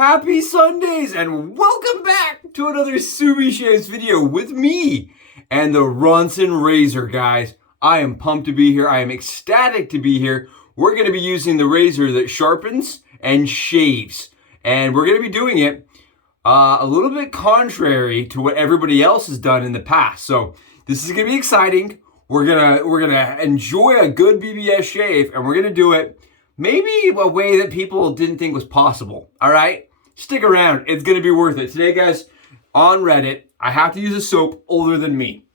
Happy Sundays and welcome back to another Subi Shaves video with me and the Ronson razor, guys. I am pumped to be here. I am ecstatic to be here. We're going to be using the razor that sharpens and shaves, and we're going to be doing it a little bit contrary to what everybody else has done in the past. So this is going to be exciting. We're gonna enjoy a good BBS shave, and we're gonna do it maybe a way that people didn't think was possible. All right, stick around. It's gonna be worth it. Today, guys, on Reddit, I have to use a soap older than me,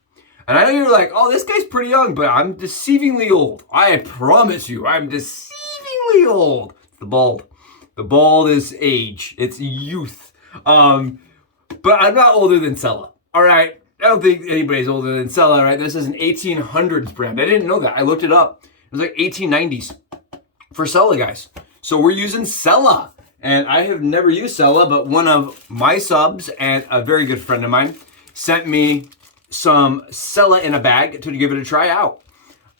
and I know you're like, "Oh, this guy's pretty young," but I'm deceivingly old. I promise you, I'm deceivingly old. It's the bald. The bald is age. It's youth. But I'm not older than Cella. All right. I don't think anybody's older than Cella, right? This is an 1800s brand. I didn't know that. I looked it up. It was like 1890s for Cella, guys. So we're using Cella. And I have never used Cella, but one of my subs and a very good friend of mine sent me some Cella in a bag to give it a try out.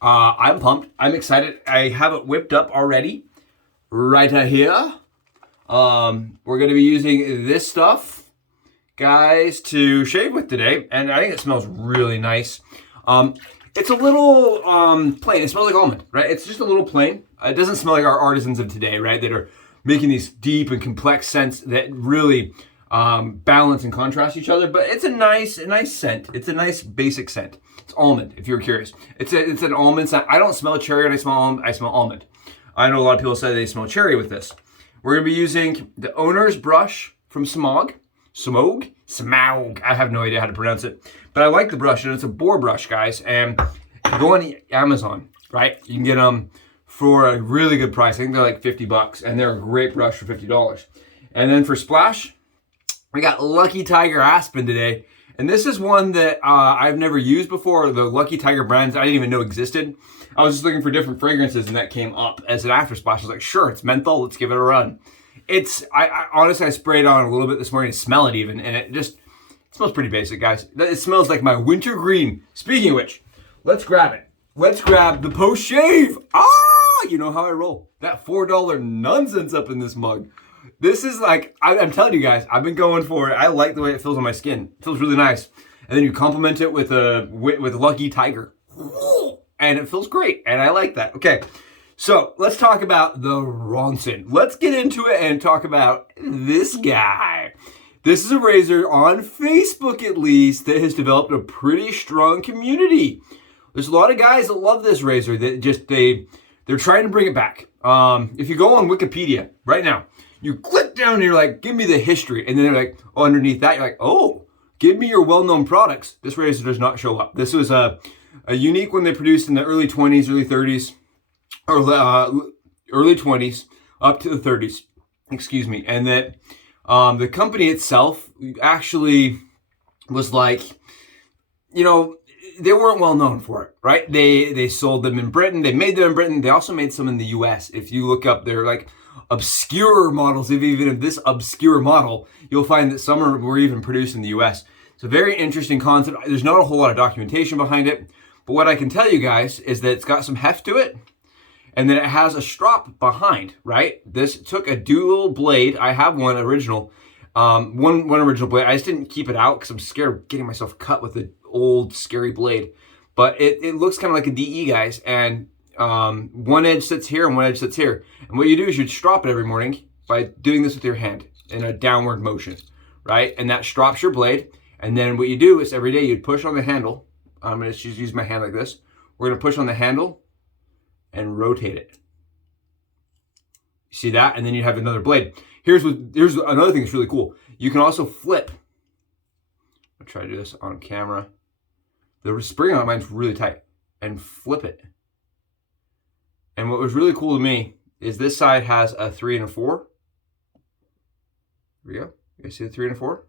I'm pumped. I'm excited. I have it whipped up already right here. We're going to be using this stuff, guys, to shave with today, and I think it smells really nice. It's a little plain. It smells like almond, right? It's just a little plain. It doesn't smell like our artisans of today, right? That are making these deep and complex scents that really balance and contrast each other. But it's a nice scent. It's a nice basic scent. It's almond, if you're curious. It's an almond scent. I don't smell cherry when I smell almond. I smell almond. I know a lot of people say they smell cherry with this. We're gonna be using the owner's brush from Semogue. Semogue. I have no idea how to pronounce it, but I like the brush, and it's a boar brush, guys. And go on Amazon, right? You can get them for a really good price. I think they're like $50, and they're a great brush for $50. And then for splash, we got Lucky Tiger Aspen today, and this is one that I've never used before. The Lucky Tiger brands I didn't even know existed. I was just looking for different fragrances, and that came up as an after splash. I was like, sure, it's menthol. Let's give it a run. I honestly, I sprayed on a little bit this morning to smell it even, and it smells pretty basic, guys. It smells like my Wintergreen. Speaking of which, let's grab it. Let's grab the post-shave. You know how I roll. That $4 nonsense up in this mug. This is like, I'm telling you guys, I've been going for it. I like the way it feels on my skin. It feels really nice. And then you complement it with Lucky Tiger. And it feels great, and I like that. Okay. So let's talk about the Ronson. Let's get into it and talk about this guy. This is a razor on Facebook, at least, that has developed a pretty strong community. There's a lot of guys that love this razor that just, they're trying to bring it back. If you go on Wikipedia right now, you click down and you're like, give me the history. And then they're like, oh, underneath that, you're like, oh, give me your well-known products. This razor does not show up. This was a unique one they produced in the early 20s, early 30s. Or early 20s up to the 30s, excuse me. And that the company itself actually was like, you know, they weren't well known for it, right? They sold them in Britain. They made them in Britain. They also made some in the US. If you look up their like obscure models, even of this obscure model, you'll find that some were even produced in the US. It's a very interesting concept. There's not a whole lot of documentation behind it. But what I can tell you guys is that it's got some heft to it. And then it has a strop behind, right? This took a dual blade. I have one original, one original blade. I just didn't keep it out because I'm scared of getting myself cut with an old scary blade. But it looks kind of like a DE, guys. And one edge sits here and one edge sits here. And what you do is you strop it every morning by doing this with your hand in a downward motion, right? And that strops your blade. And then what you do is every day you push on the handle. I'm gonna just use my hand like this. We're gonna push on the handle and rotate it. See that? And then you have another blade. Here's another thing that's really cool. You can also flip. I'll try to do this on camera. The spring on mine's really tight. And flip it. And what was really cool to me is this side has a 3 and a 4. There we go. You guys see the 3 and a 4?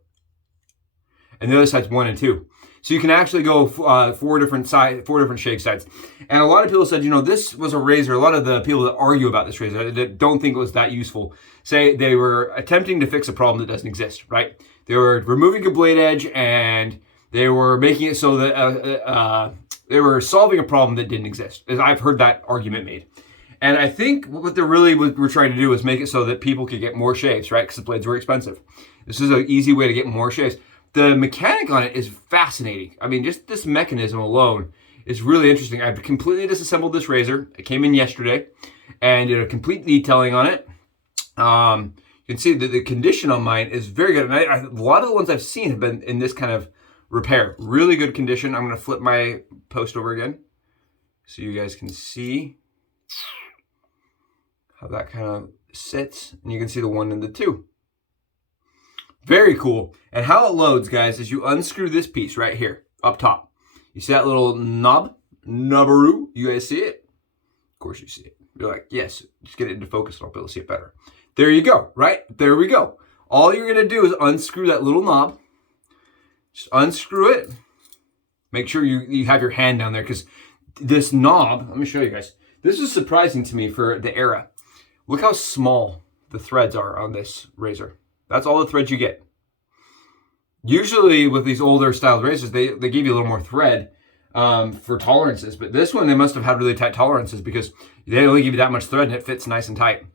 And the other side's 1 and 2. So you can actually go four different shave sides. And a lot of people said, you know, this was a razor. A lot of the people that argue about this razor that don't think it was that useful say they were attempting to fix a problem that doesn't exist, right? They were removing a blade edge and they were making it so that they were solving a problem that didn't exist. I've heard that argument made. And I think what we're trying to do is make it so that people can get more shaves, right? Because the blades were expensive. This is an easy way to get more shaves. The mechanic on it is fascinating. I mean, just this mechanism alone is really interesting. I've completely disassembled this razor. It came in yesterday and did a complete detailing on it. You can see that the condition on mine is very good. And a lot of the ones I've seen have been in this kind of repair. Really good condition. I'm going to flip my post over again so you guys can see how that kind of sits. And you can see the 1 and the 2. Very cool. And how it loads, guys, is you unscrew this piece right here up top. You see that little knobberoo? You guys see it? Of course you see it. You're like, yes, just get it into focus and I'll be able to see it better. There you go, right? There we go. All you're going to do is unscrew that little knob. Just unscrew it. Make sure you have your hand down there because this knob, let me show you guys. This is surprising to me for the era. Look how small the threads are on this razor. That's all the threads you get. Usually with these older styled razors, they give you a little more thread for tolerances. But this one, they must have had really tight tolerances because they only give you that much thread and it fits nice and tight.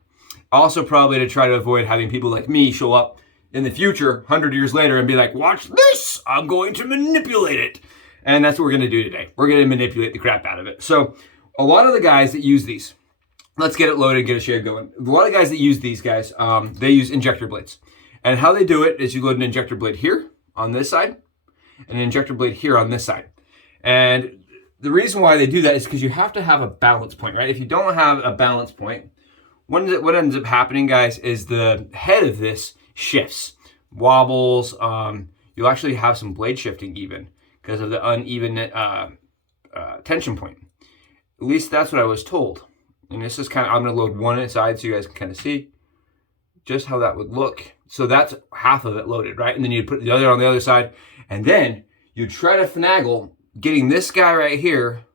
Also probably to try to avoid having people like me show up in the future, 100 years later, and be like, watch this, I'm going to manipulate it. And that's what we're going to do today. We're going to manipulate the crap out of it. So a lot of the guys that use these, let's get it loaded and get a shave going. A lot of guys that use these guys, they use injector blades. And how they do it is you load an injector blade here on this side and an injector blade here on this side. And the reason why they do that is because you have to have a balance point, right? If you don't have a balance point, what ends up happening, guys, is the head of this shifts, wobbles. You'll actually have some blade shifting even because of the uneven tension point. At least that's what I was told. And this is kind of, I'm going to load one inside so you guys can kind of see just how that would look. So that's half of it loaded, right? And then you put the other on the other side. And then you try to finagle getting this guy right here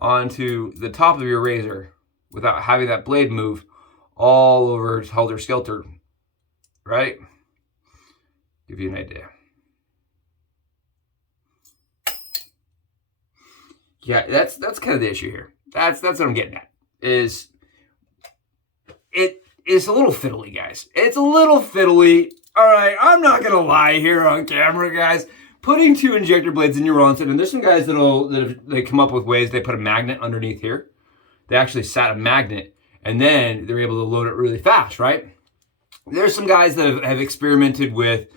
onto the top of your razor without having that blade move all over helter-skelter, right? Give you an idea. Yeah, that's kind of the issue here. That's what I'm getting at. Is it is a little fiddly, guys. It's a little fiddly. All right, I'm not gonna lie here on camera, guys. Putting 2 injector blades in your Ronson, and there's some guys they come up with ways they put a magnet underneath here. They actually sat a magnet, and then they're able to load it really fast, right? There's some guys that have experimented with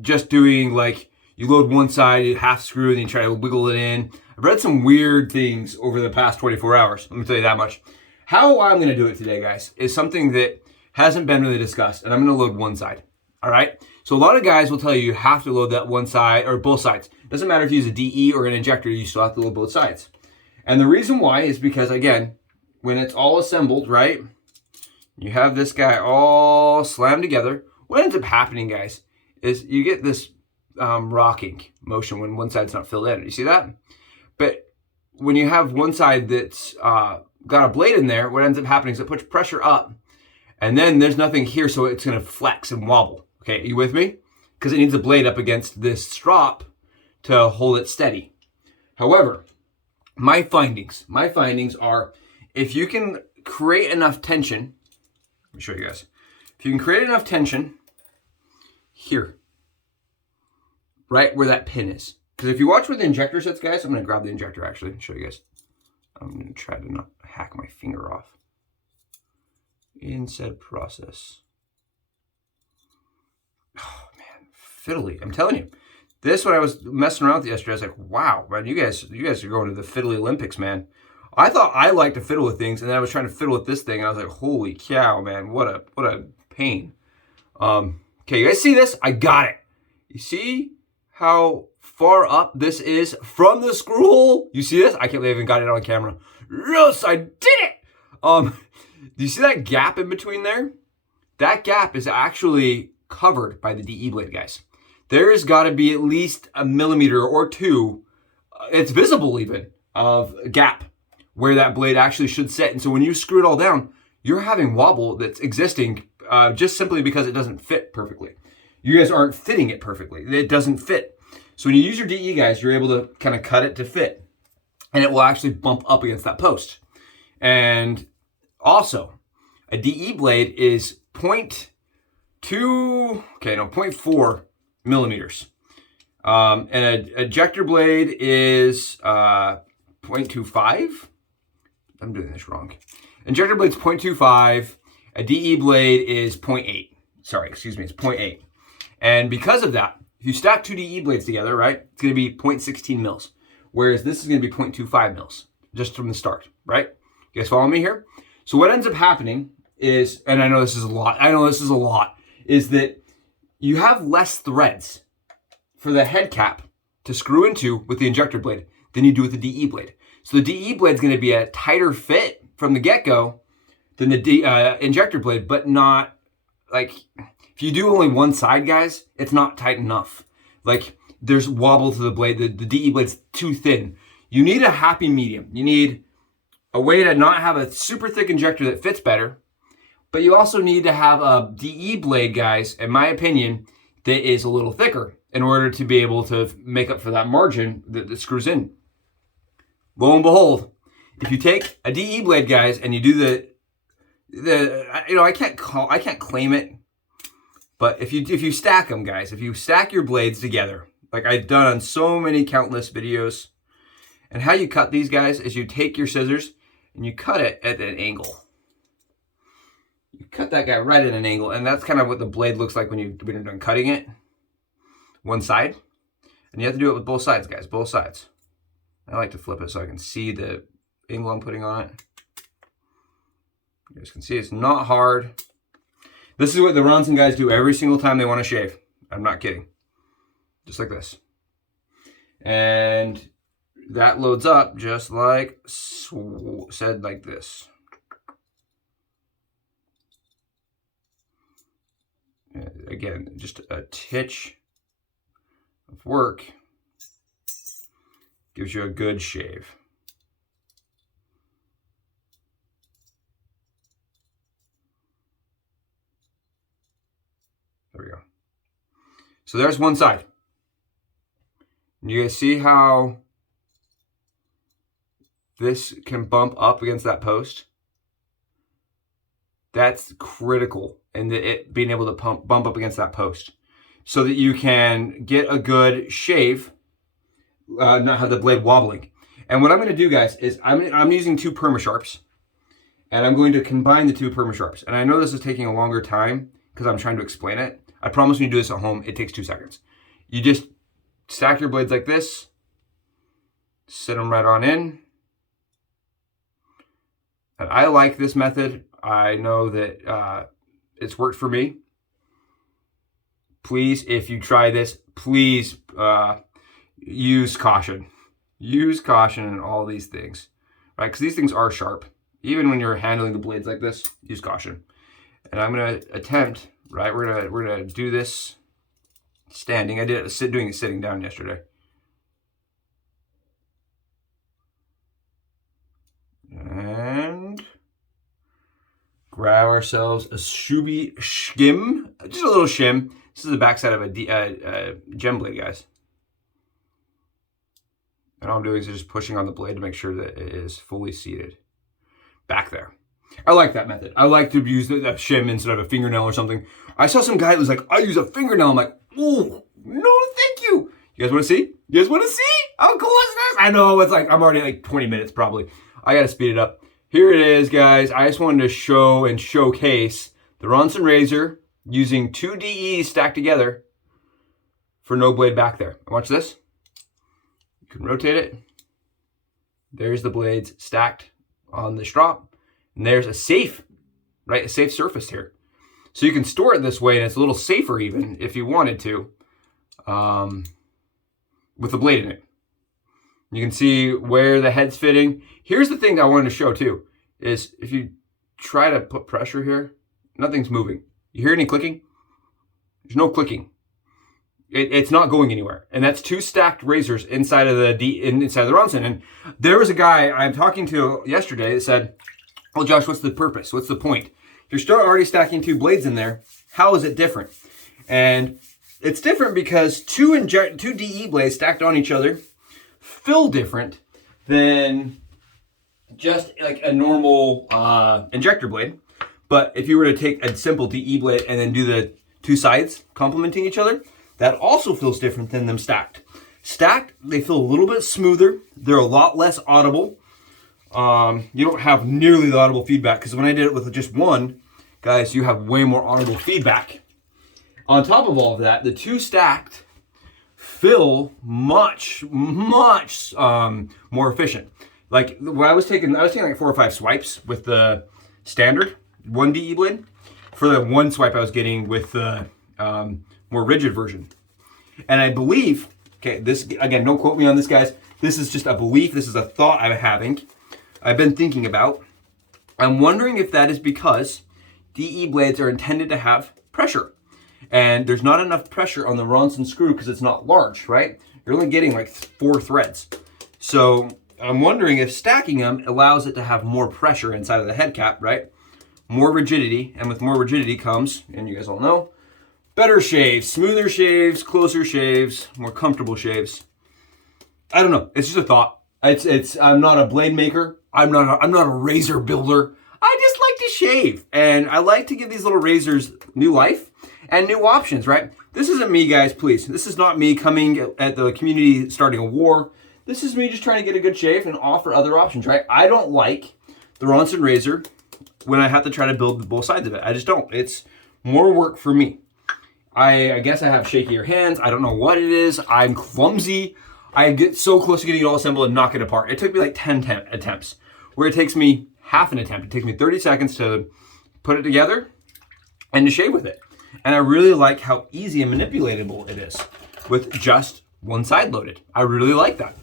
just doing like you load one side, you half screw, and you try to wiggle it in. I've read some weird things over the past 24 hours. Let me tell you that much. How I'm going to do it today, guys, is something that hasn't been really discussed, and I'm going to load one side. All right? So a lot of guys will tell you have to load that one side or both sides. It doesn't matter if you use a DE or an injector, you still have to load both sides. And the reason why is because, again, when it's all assembled, right, you have this guy all slammed together. What ends up happening, guys, is you get this rocking motion when one side's not filled in. You see that? But when you have one side that's got a blade in there, what ends up happening is it puts pressure up, and then there's nothing here, so it's going to flex and wobble. Okay, are you with me? Because it needs a blade up against this strop to hold it steady. However, my findings are if you can create enough tension, let me show you guys. If you can create enough tension here, right where that pin is. Because if you watch where the injector sits, guys, I'm going to grab the injector actually and show you guys. I'm going to try to not hack my finger off in said process. Oh, man, fiddly. I'm telling you. This, when I was messing around with it yesterday, I was like, wow, man, you guys are going to the fiddly Olympics, man. I thought I liked to fiddle with things, and then I was trying to fiddle with this thing, and I was like, holy cow, man, what a pain. Okay, you guys see this? I got it. You see how far up this is from the screw hole? You see this? I can't believe I even got it on camera. Yes, I did it! Do you see that gap in between there? That gap is actually covered by the DE blade, guys. There's got to be at least a millimeter or two, it's visible even, of a gap where that blade actually should sit. And so when you screw it all down, you're having wobble that's existing just simply because it doesn't fit perfectly. You guys aren't fitting it perfectly. It doesn't fit. So when you use your DE, guys, you're able to kind of cut it to fit, and it will actually bump up against that post. And also, a DE blade is 0.4 millimeters. And an ejector blade is 0.25. I'm doing this wrong. Injector blade's 0.25. A DE blade is 0.8. Sorry, excuse me, it's 0.8. And because of that, if you stack two DE blades together, right, it's going to be 0.16 mils. Whereas this is going to be 0.25 mils just from the start, right? You guys follow me here? So what ends up happening is, and I know this is a lot, is that you have less threads for the head cap to screw into with the injector blade than you do with the DE blade. So the DE blade is going to be a tighter fit from the get-go than the injector blade, but not, like, if you do only one side, guys, it's not tight enough. Like, there's wobble to the blade. The DE blade's too thin. You need a happy medium. You need a way to not have a super thick injector that fits better, but you also need to have a DE blade, guys, in my opinion, that is a little thicker in order to be able to make up for that margin that screws in. Lo and behold, if you take a DE blade, guys, and you do I can't claim it, but if you stack them, guys, if you stack your blades together, like I've done on so many countless videos, and how you cut these, guys, is you take your scissors and you cut it at an angle. You cut that guy right at an angle, and that's kind of what the blade looks like when you're done cutting it. One side, and you have to do it with both sides, guys, both sides. I like to flip it so I can see the angle I'm putting on it. You guys can see it's not hard. This is what the Ronson guys do every single time they want to shave. I'm not kidding. Just like this. And that loads up just like said, like this. Again, just a titch of work gives you a good shave. There we go. So there's one side. And you guys see how this can bump up against that post? That's critical in it being able to bump up against that post so that you can get a good shave, not have the blade wobbling. And what I'm going to do, guys, is I'm using two PermaSharps, and I'm going to combine the two PermaSharps. And I know this is taking a longer time because I'm trying to explain it. I promise when you do this at home, it takes 2 seconds. You just stack your blades like this, sit them right on in. And I like this method. I know that it's worked for me. Please, if you try this, please use caution. Use caution in all these things, right? Because these things are sharp. Even when you're handling the blades like this, use caution. And I'm gonna attempt, right? We're gonna do this standing. I did it doing it sitting down yesterday. And grab ourselves a shim, just a little shim. This is the backside of a gem blade, guys. And all I'm doing is just pushing on the blade to make sure that it is fully seated back there. I like that method. I like to use a shim instead of a fingernail or something. I saw some guy that was like, I use a fingernail. I'm like, oh, no, thank you. You guys want to see? You guys want to see? How cool is this? I know, it's like, I'm already like 20 minutes probably. I got to speed it up. Here it is, guys. I just wanted to show and showcase the Ronson razor using 2 DEs stacked together for no blade back there. Watch this. You can rotate it. There's the blades stacked on the strop. And there's a safe, right? A safe surface here. So you can store it this way, and it's a little safer even if you wanted to, with the blade in it. You can see where the head's fitting. Here's the thing that I wanted to show too, is if you try to put pressure here, nothing's moving. You hear any clicking? There's no clicking. It's not going anywhere. And that's 2 stacked razors inside of the Ronson. And there was a guy I'm talking to yesterday that said, well, Josh, what's the purpose? What's the point? You're still already stacking 2 blades in there. How is it different? And it's different because 2 DE blades stacked on each other feel different than just like a normal injector blade. But if you were to take a simple DE blade and then do the two sides complementing each other, that also feels different than them stacked. Stacked, they feel a little bit smoother. They're a lot less audible. You don't have nearly the audible feedback, because when I did it with just one, guys, you have way more audible feedback. On top of all of that, the two stacked feel much more efficient. Like when I was taking like 4 or 5 swipes with the standard 1 DE blade. For the one swipe I was getting with the more rigid version. And I believe, okay, this, again, don't quote me on this, guys. This is just a belief. This is a thought I'm having. I've been thinking about. I'm wondering if that is because DE blades are intended to have pressure. And there's not enough pressure on the Ronson screw because it's not large, right? You're only getting like 4 threads. So I'm wondering if stacking them allows it to have more pressure inside of the head cap, right? More rigidity, and with more rigidity comes, and you guys all know, better shaves, smoother shaves, closer shaves, more comfortable shaves. I don't know. It's just a thought. I'm not a blade maker. I'm not a razor builder. I just like to shave, and I like to give these little razors new life and new options, right? This isn't me, guys, please. This is not me coming at the community starting a war. This is me just trying to get a good shave and offer other options, right? I don't like the Ronson razor when I have to try to build both sides of it. I just don't. It's more work for me. I guess I have shakier hands. I don't know what it is. I'm clumsy. I get so close to getting it all assembled and knock it apart. It took me like 10 attempts, where it takes me half an attempt. It takes me 30 seconds to put it together and to shave with it. And I really like how easy and manipulatable it is with just one side loaded. I really like that.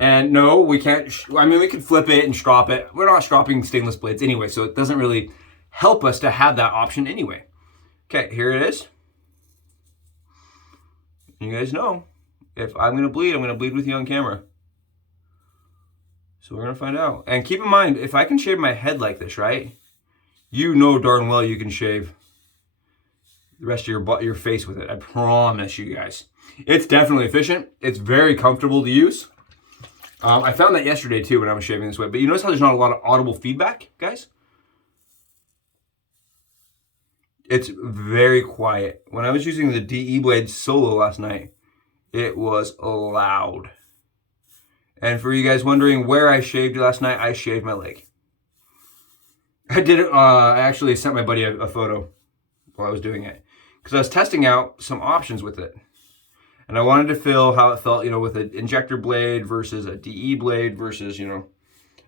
And no, we can't, I mean, we could flip it and strop it. We're not stropping stainless blades anyway, so it doesn't really help us to have that option anyway. Okay, here it is. You guys know, if I'm gonna bleed with you on camera. So we're gonna find out. And keep in mind, if I can shave my head like this, right? You know darn well you can shave the rest of your face with it. I promise you guys. It's definitely efficient. It's very comfortable to use. I found that yesterday too when I was shaving this way. But you notice how there's not a lot of audible feedback, guys? It's very quiet. When I was using the DE blade solo last night, it was loud. And for you guys wondering where I shaved last night, I shaved my leg. I did it, I actually sent my buddy a photo while I was doing it, because I was testing out some options with it. And I wanted to feel how it felt, you know, with an injector blade versus a DE blade versus, you know,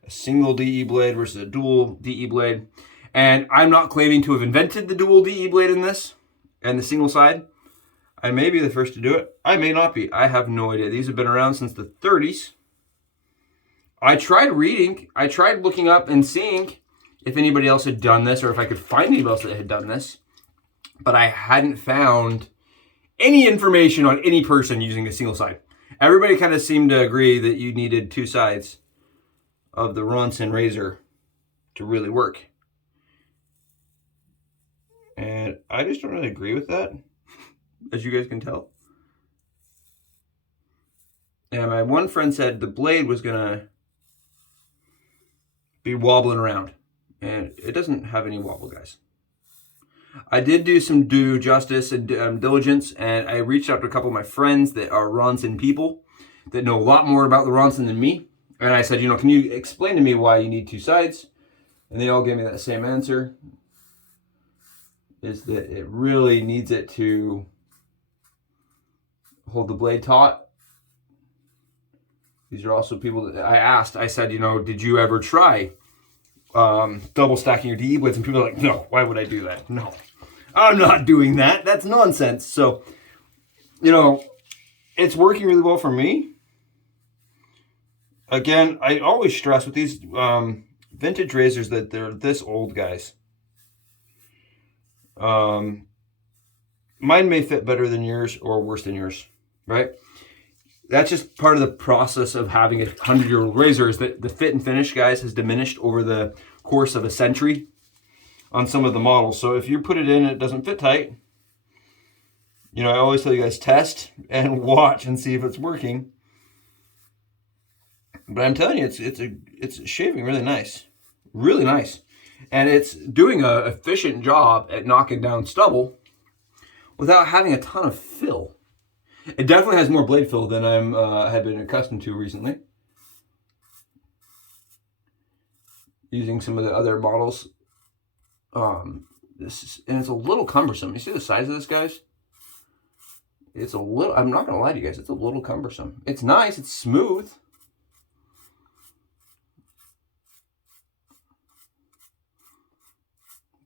a single DE blade versus a dual DE blade. And I'm not claiming to have invented the dual DE blade in this and the single side. I may be the first to do it. I may not be. I have no idea. These have been around since the 30s. I tried reading. I tried looking up and seeing if anybody else had done this or if I could find anybody else that had done this. But I hadn't found any information on any person using a single side. Everybody kind of seemed to agree that you needed 2 sides of the Ronson razor to really work. And I just don't really agree with that, as you guys can tell. And my one friend said the blade was gonna be wobbling around. And it doesn't have any wobble, guys. I did do some due justice and diligence, and I reached out to a couple of my friends that are Ronson people that know a lot more about the Ronson than me. And I said, you know, can you explain to me why you need 2 sides? And they all gave me that same answer, is that it really needs it to hold the blade taut. These are also people that I asked, I said, you know, did you ever try double stacking your DE blades? And people are like, no, why would I do that? No, I'm not doing that. That's nonsense. So, you know, it's working really well for me. Again, I always stress with these vintage razors that they're this old, guys. Mine may fit better than yours or worse than yours, right? That's just part of the process of having a 100-year-old razor, is that the fit and finish, guys, has diminished over the course of a century on some of the models. So if you put it in and it doesn't fit tight, you know, I always tell you guys, test and watch and see if it's working. But I'm telling you, it's shaving really nice. Really nice. And it's doing an efficient job at knocking down stubble without having a ton of fill. It definitely has more blade fill than I have been accustomed to recently. Using some of the other models. And it's a little cumbersome. You see the size of this, guys? It's a little, I'm not going to lie to you guys, it's a little cumbersome. It's nice, it's smooth.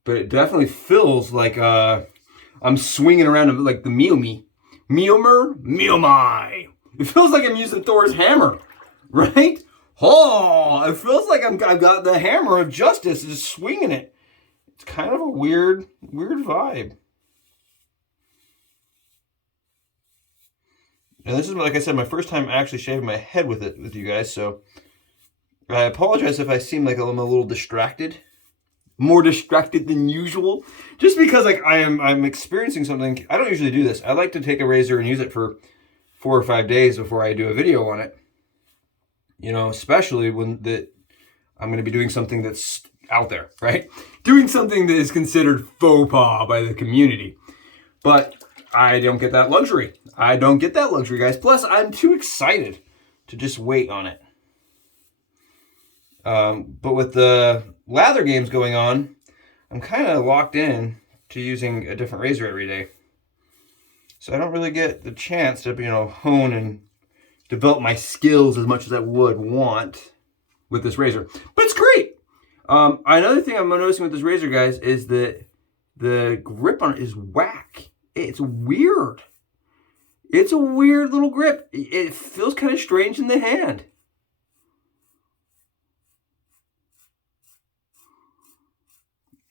But it definitely feels like I'm swinging around like the Mjolnir. Mjolnir. It feels like I'm using Thor's hammer, right? Oh, it feels like I've got the hammer of justice just swinging it. It's kind of a weird vibe. And this is, like I said, my first time actually shaving my head with it with you guys, so I apologize if I seem like I'm a little distracted. More distracted than usual. Just because like I'm experiencing something. I don't usually do this. I like to take a razor and use it for 4 or 5 days before I do a video on it. You know, especially when I'm going to be doing something that's out there, right? Doing something that is considered faux pas by the community. But I don't get that luxury. I don't get that luxury, guys. Plus, I'm too excited to just wait on it. But with the lather games going on, I'm kind of locked in to using a different razor every day. So I don't really get the chance to, you know, hone and develop my skills as much as I would want with this razor. But it's great. Another thing I'm noticing with this razor, guys, is that the grip on it is whack. It's weird. It's a weird little grip. It feels kind of strange in the hand.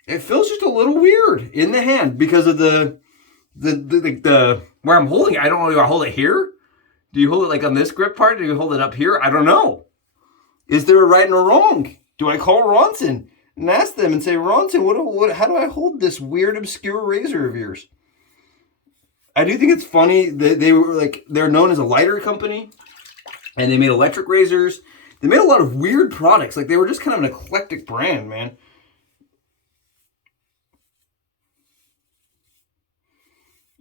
It feels just a little weird in the hand because of the where I'm holding it. I don't know. Do I hold it here? Do you hold it like on this grip part? Do you hold it up here? I don't know. Is there a right and a wrong? Do I call Ronson and ask them and say, Ronson, how do I hold this weird, obscure razor of yours? I do think it's funny that they're known as a lighter company, and they made electric razors. They made a lot of weird products. Like, they were just kind of an eclectic brand, man.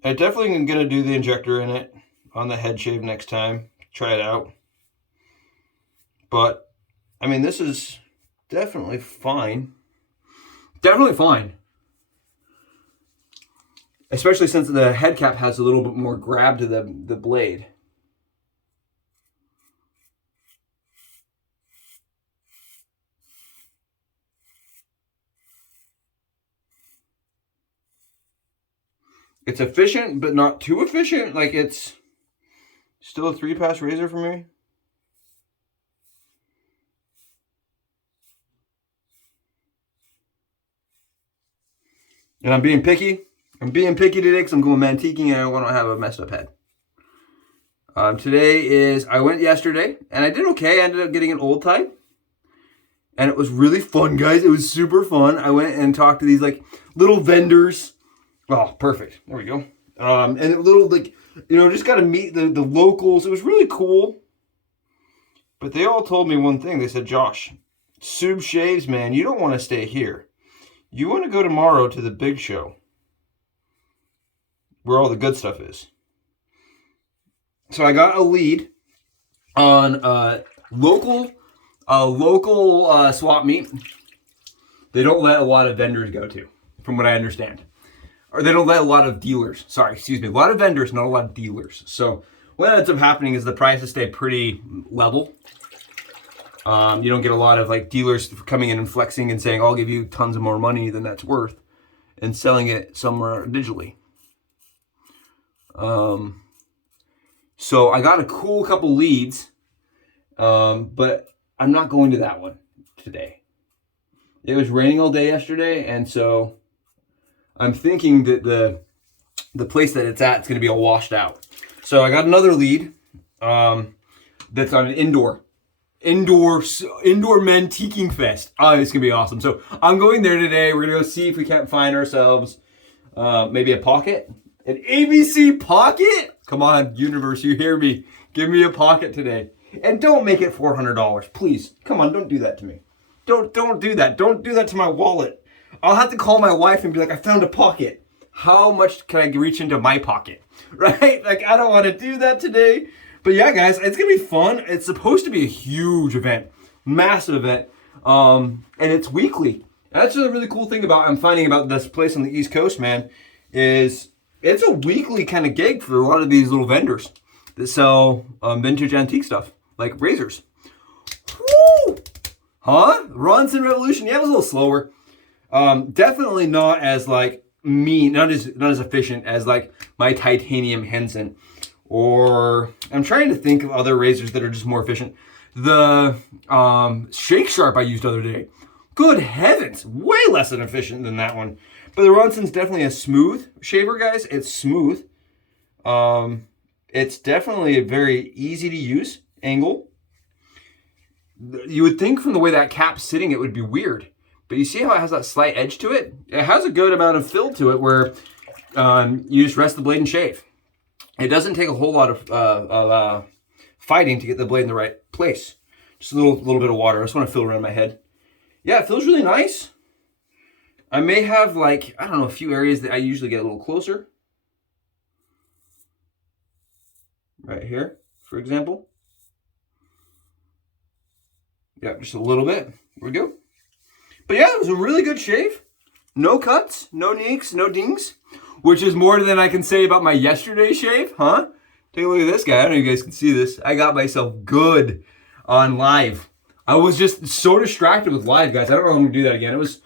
I definitely am going to do the injector in it on the head shave next time. Try it out. But, I mean, this is definitely fine. Definitely fine. Especially since the head cap has a little bit more grab to the blade. It's efficient, but not too efficient. Like, it's still a 3-pass razor for me. And I'm being picky. I'm being picky today because I'm going mantiquing and I want to have a messed up head. Today is, I went yesterday and I did okay. I ended up getting an old type. And it was really fun, guys. It was super fun. I went and talked to these like little vendors. Oh, perfect. There we go. And a little like, you know, just got to meet the locals. It was really cool. But they all told me one thing. They said, Josh, Sub Shaves, man, you don't want to stay here. You want to go tomorrow to the big show where all the good stuff is. So I got a lead on a local swap meet. They don't let a lot of vendors go to, from what I understand. Or they don't let a lot of dealers. Sorry, excuse me. A lot of vendors, not a lot of dealers. So what ends up happening is the prices stay pretty level. You don't get a lot of like dealers coming in and flexing and saying, I'll give you tons of more money than that's worth, and selling it somewhere digitally. So I got a cool couple leads, but I'm not going to that one today. It was raining all day yesterday, and so I'm thinking that the place that it's at is going to be all washed out. So I got another lead that's on an indoor mantiquing fest. Oh, it's going to be awesome. So I'm going there today. We're going to go see if we can't find ourselves maybe a pocket. An ABC pocket? Come on, universe, you hear me. Give me a pocket today. And don't make it $400, please. Come on, don't do that to me. Don't do that. Don't do that to my wallet. I'll have to call my wife and be like, I found a pocket. How much can I reach into my pocket? Right? Like, I don't want to do that today. But yeah, guys, it's going to be fun. It's supposed to be a huge event. Massive event. And it's weekly. That's a really cool thing I'm finding about this place on the East Coast, man, is it's a weekly kind of gig for a lot of these little vendors that sell vintage antique stuff, like razors. Woo! Huh? Ronson Revolution. Yeah, it was a little slower. Definitely not as like mean, not as efficient as like my titanium Henson. Or I'm trying to think of other razors that are just more efficient. The Shake Sharp I used the other day. Good heavens, way less than efficient than that one. But the Ronson's definitely a smooth shaver, guys. It's smooth. It's definitely a very easy to use angle. You would think from the way that cap's sitting it would be weird. But you see how it has that slight edge to it? It has a good amount of fill to it where you just rest the blade and shave. It doesn't take a whole lot of fighting to get the blade in the right place. Just a little bit of water. I just want to feel around my head. Yeah, it feels really nice. I may have like, I don't know, a few areas that I usually get a little closer. Right here, for example. Yeah, just a little bit. There we go. But yeah, it was a really good shave. No cuts, no nicks, no dings. Which is more than I can say about my yesterday shave, huh? Take a look at this guy. I don't know if you guys can see this. I got myself good on live. I was just so distracted with live, guys. I don't know if I'm gonna do that again. It was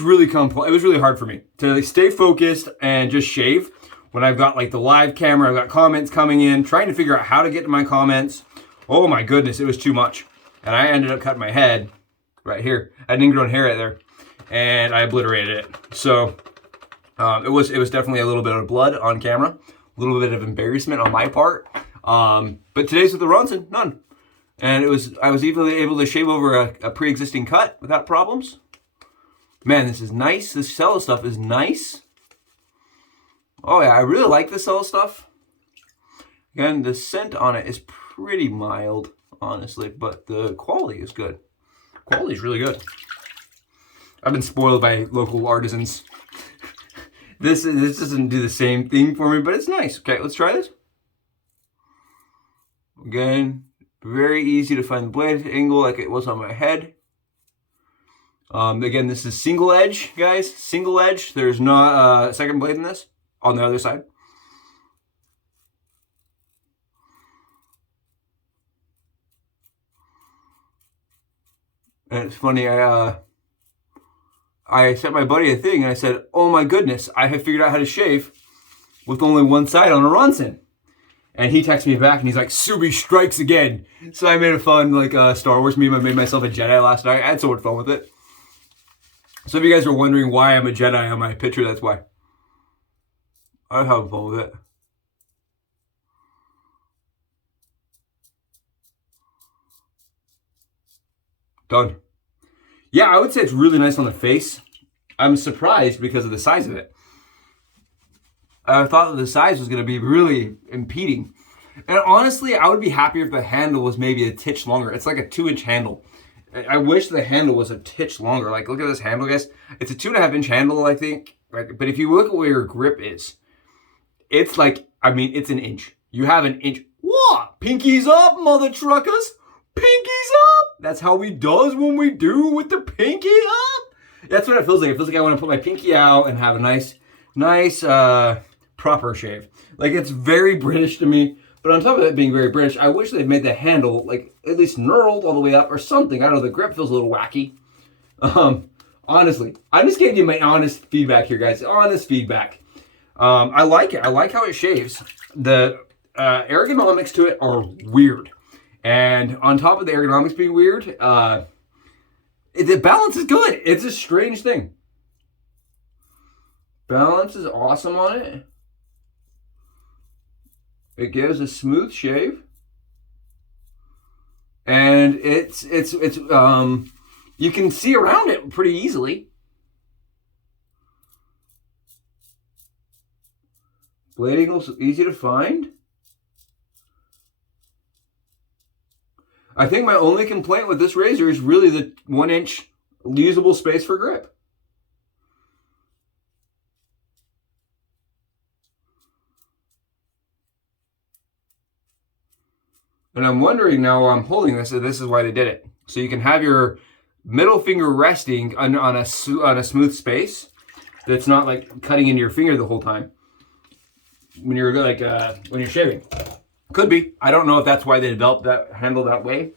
really complex. It was really hard for me to like, stay focused and just shave when I've got like the live camera. I've got comments coming in, trying to figure out how to get to my comments. Oh my goodness, it was too much. And I ended up cutting my head right here. I had an ingrown hair right there, and I obliterated it. So it was definitely a little bit of blood on camera, a little bit of embarrassment on my part. But today's with the Ronson, none. And I was even able to shave over a pre-existing cut without problems. Man, this is nice. This Cella stuff is nice. Oh yeah, I really like the Cella stuff. Again, the scent on it is pretty mild, honestly, but the quality is good. Quality is really good. I've been spoiled by local artisans. This doesn't do the same thing for me, but it's nice. Okay, let's try this. Again, very easy to find the blade angle like it was on my head. Again, this is single edge, guys. Single edge. There's not a second blade in this on the other side. And it's funny, I sent my buddy a thing and I said, oh my goodness, I have figured out how to shave with only one side on a Ronson. And he texted me back and he's like, Subi strikes again. So I made a fun like Star Wars meme. I made myself a Jedi last night. I had so much fun with it. So if you guys are wondering why I'm a Jedi on my picture, that's why. I'm having fun with it. Done. Yeah, I would say it's really nice on the face. I'm surprised because of the size of it. I thought that the size was going to be really impeding. And honestly, I would be happier if the handle was maybe a titch longer. It's like a 2-inch handle. I wish the handle was a titch longer. Like, look at this handle, guys. It's a 2.5-inch handle, I think. Right? But if you look at where your grip is, it's like, I mean, it's an inch. You have an inch. What? Pinkies up, mother truckers. Pinkies up. That's how we does when we do with the pinky up. That's what it feels like. It feels like I want to put my pinky out and have a nice, proper shave. Like, it's very British to me. But on top of it being very British, I wish they'd made the handle, like, at least knurled all the way up or something. I don't know, the grip feels a little wacky. Honestly, I'm just giving you my honest feedback here, guys. Honest feedback. I like it. I like how it shaves. The ergonomics to it are weird. And on top of the ergonomics being weird, the balance is good. It's a strange thing. Balance is awesome on it. It gives a smooth shave. And it's you can see around it pretty easily. Blade angle's easy to find. I think my only complaint with this razor is really the 1-inch usable space for grip. And I'm wondering now while I'm holding this, if this is why they did it. So you can have your middle finger resting on a smooth space that's not like cutting into your finger the whole time when you're like when you're shaving. Could be. I don't know if that's why they developed that handle that way.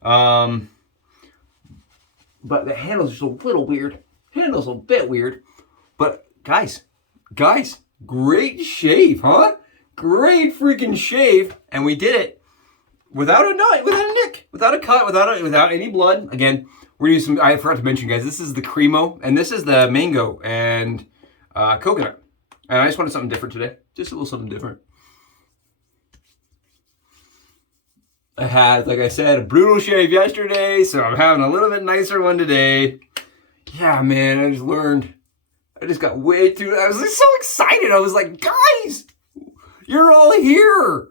But the handle's just a little weird. Handle's a bit weird. But guys, great shave, huh? Great freaking shave, and we did it without a nut, without a nick, without a cut, without any blood. Again, we're gonna use some. I forgot to mention, guys. This is the Cremo, and this is the mango and coconut. And I just wanted something different today. Just a little something different. I had, like I said, a brutal shave yesterday, so I'm having a little bit nicer one today. Yeah, man, I just learned. I just got way too. I was just so excited. I was like, guys, you're all here.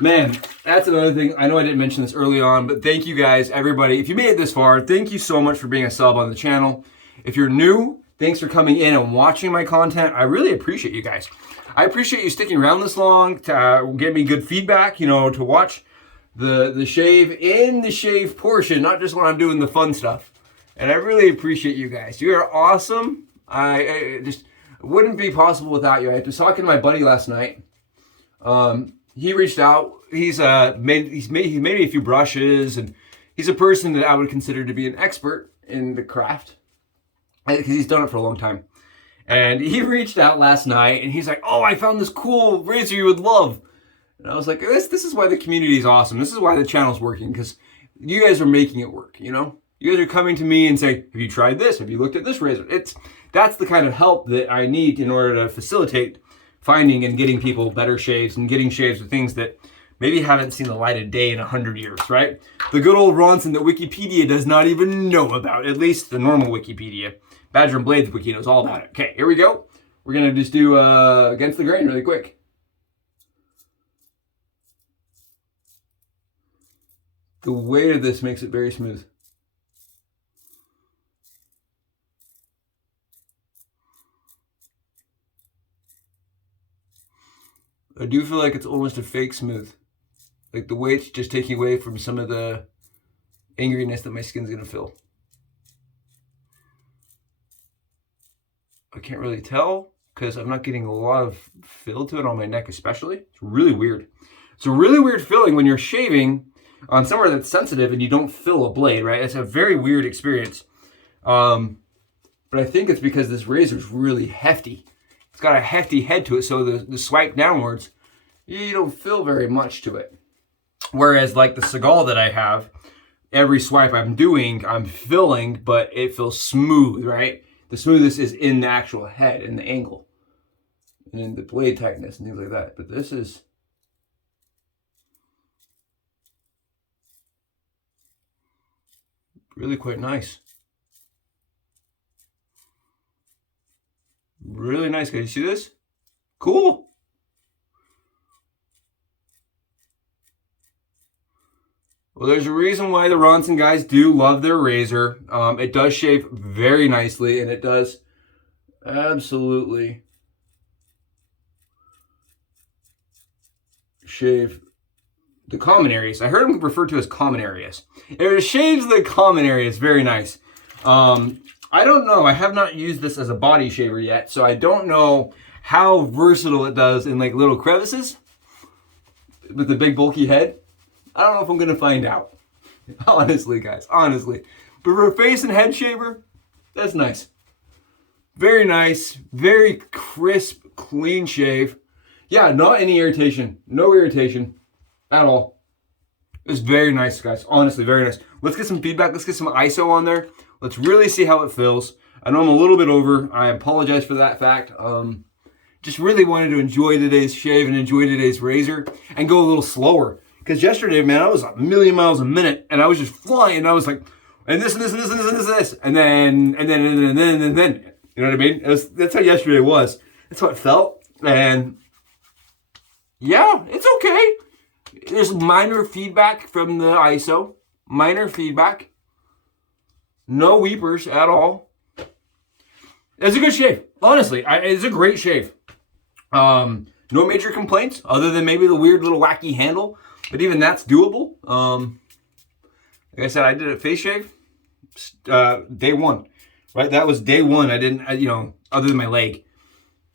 Man, that's another thing. I know I didn't mention this early on, but thank you guys, everybody. If you made it this far, thank you so much for being a sub on the channel. If you're new, thanks for coming in and watching my content. I really appreciate you guys. I appreciate you sticking around this long to give me good feedback, you know, to watch the shave in the shave portion, not just when I'm doing the fun stuff. And I really appreciate you guys. You are awesome. I just wouldn't be possible without you. I was talking to my buddy last night. He reached out. He's made me a few brushes, and he's a person that I would consider to be an expert in the craft because he's done it for a long time. And he reached out last night, and he's like, "Oh, I found this cool razor you would love." And I was like, "This is why the community is awesome. This is why the channel's working, because you guys are making it work. You know, you guys are coming to me and saying, "Have you tried this? Have you looked at this razor?" That's the kind of help that I need in order to facilitate finding and getting people better shaves and getting shaves with things that maybe haven't seen the light of day in 100 years, right? The good old Ronson that Wikipedia does not even know about, at least the normal Wikipedia. Badger and Blades Wiki knows all about it. Okay, here we go. We're gonna just do against the grain really quick. The weight of this makes it very smooth. I do feel like it's almost a fake smooth. Like the weight's just taking away from some of the angriness that my skin's gonna feel. I can't really tell because I'm not getting a lot of fill to it on my neck especially. It's really weird. It's a really weird feeling when you're shaving on somewhere that's sensitive and you don't fill a blade, right? It's a very weird experience. But I think it's because this razor is really hefty. It's got a hefty head to it, so the swipe downwards, you don't feel very much to it. Whereas like the Semogue that I have, every swipe I'm doing, I'm filling, but it feels smooth, right? The smoothness is in the actual head, in the angle, and in the blade tightness and things like that. But this is really quite nice. Really nice, guys. You see this? Cool. Well, there's a reason why the Ronson guys do love their razor. It does shave very nicely, and it does absolutely shave the common areas. I heard them referred to as common areas. It shaves the common areas very nice. I don't know. I have not used this as a body shaver yet, so I don't know how versatile it does in like little crevices with the big bulky head. I don't know if I'm going to find out. Honestly, guys. Honestly. But for a face and head shaver, that's nice. Very nice. Very crisp, clean shave. Yeah, not any irritation. No irritation at all. It's very nice, guys. Honestly, very nice. Let's get some feedback. Let's get some ISO on there. Let's really see how it feels. I know I'm a little bit over. I apologize for that fact. Just really wanted to enjoy today's shave and enjoy today's razor and go a little slower. Because yesterday, man, I was a million miles a minute and I was just flying. And I was like, and this and this and this and this and this and then, you know what I mean? That's how yesterday was. That's how it felt. And yeah, it's okay. There's minor feedback from the ISO. Minor feedback. No weepers at all. It's a good shave. Honestly, it's a great shave. No major complaints other than maybe the weird little wacky handle. But even that's doable. Like I said, I did a face shave day one. Right? That was day one. I didn't, other than my leg.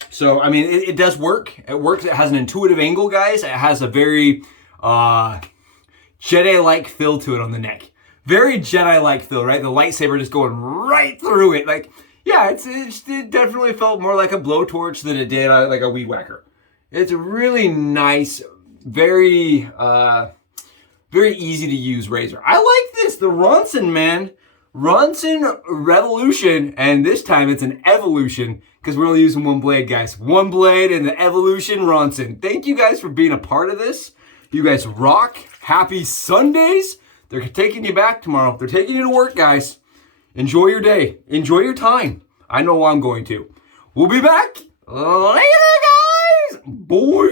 So, I mean, it does work. It works. It has an intuitive angle, guys. It has a very Jedi-like feel to it on the neck. Very Jedi-like feel, right? The lightsaber just going right through it. Like, yeah, it definitely felt more like a blowtorch than it did like a weed whacker. It's a really nice, very, very easy to use razor. I like this, the Ronson, man. Ronson Revolution, and this time it's an evolution because we're only using one blade, guys. One blade and the evolution Ronson. Thank you guys for being a part of this. You guys rock. Happy Sundays. They're taking you back tomorrow. They're taking you to work, guys. Enjoy your day. Enjoy your time. I know I'm going to. We'll be back later, guys. Boy.